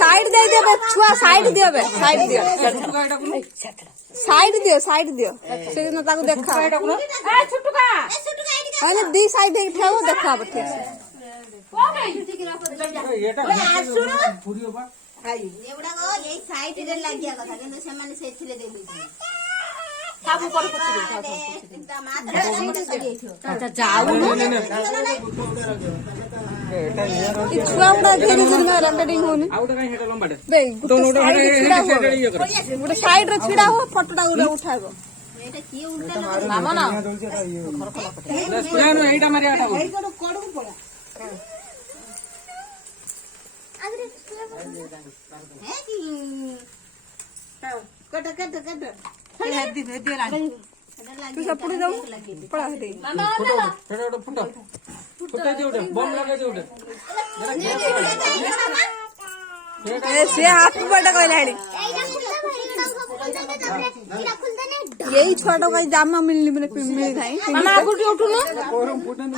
side दे दियो बे छुआ side दियो बे साइड दियो साइड दियो से न ताको देखा ए छुटुका अने दी साइड दे ठेवो देखा बटे को गई एटा फुरियो बा हाई एवडा गो ए साइड रे लागिया कथा किंतु से माने सेथिले दे लई साबु पर पछी अच्छा जाऊ छुआ उडा घेरी दुनिया रेकॉर्डिंग होनी आउटा काई हेटा लंबाटे बे तो नोटा गोटे साइड रे छिडा हो फोटोटा उडा उठाबो एटा की उल्टा मामा ना पुरानो एटा मारी आटा हो एटा कोडू पड़ा आदरे है की कट हेदी लागी तू सपुड़ी जाऊ पड़ा दे मामा फोटो फोटो जे उठे बम लगे जे उठे ए से हाथ बड़ा कहला हेली यही छोटो का जामा मिलनी मिले मिल थाई मामा आगुटी उठू न कोरम फुटन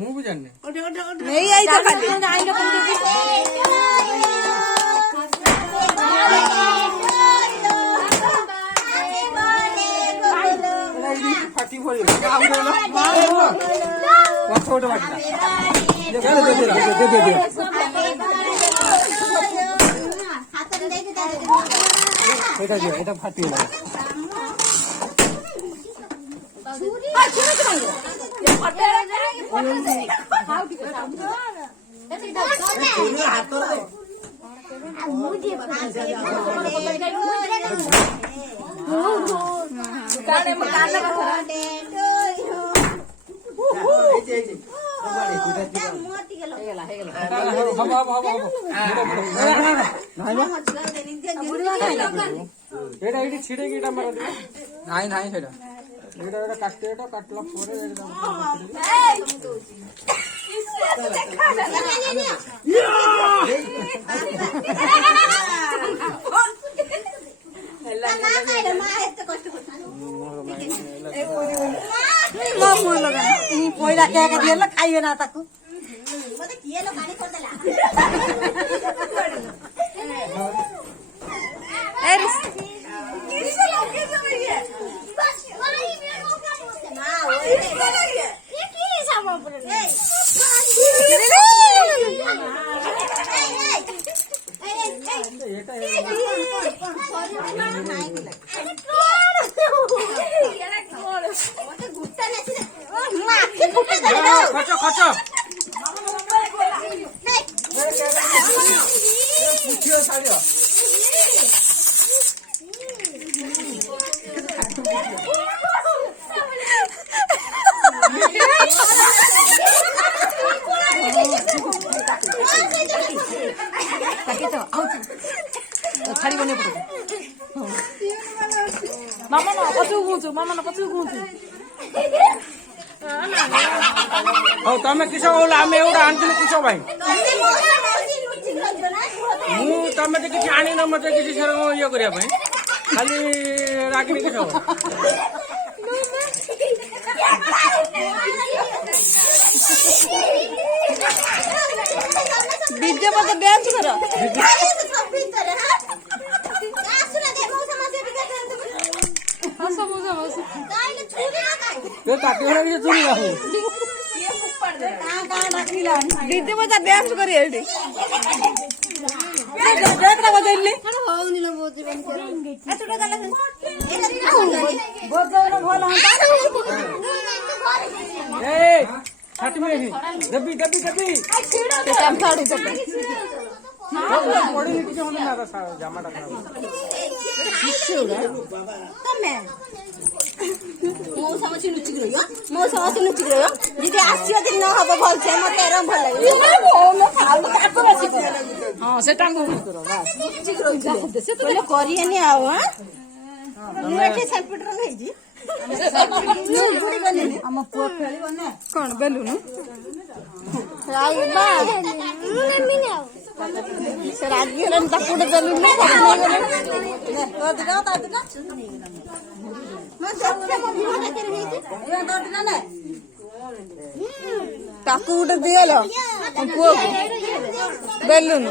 मु भी जानने नहीं आई तो खाली आई लो फाटी पड़ी छोटो बाटी फाटी छिड़ेगी नाई नाई काटला पहिला क्या खाइए ना ताकू तमें किस आम एवटा आनी किस भाई तमें तो किसी आन मत किसी ये करने खाली रागिनी किस डीजे पर डांस करो डीजे पर डांस करी बजाइली डब्बी डब्बी डब्बी जमाटा मो समझी लुचिक रहियो दीदी आसियो दिन न हबो भल छे मते रम भल लागे हां से टांगो करो बस लुचिक रहियो से तो करियनी आव हां एठी सेंपिटर नै जी हम पुआ खेलिबो ने कोन बेलुन राइबा से राजी हलन तपुड बेलुन ने तो दिगा ताकू उठे दिगलो पुआ ବେଲୁନ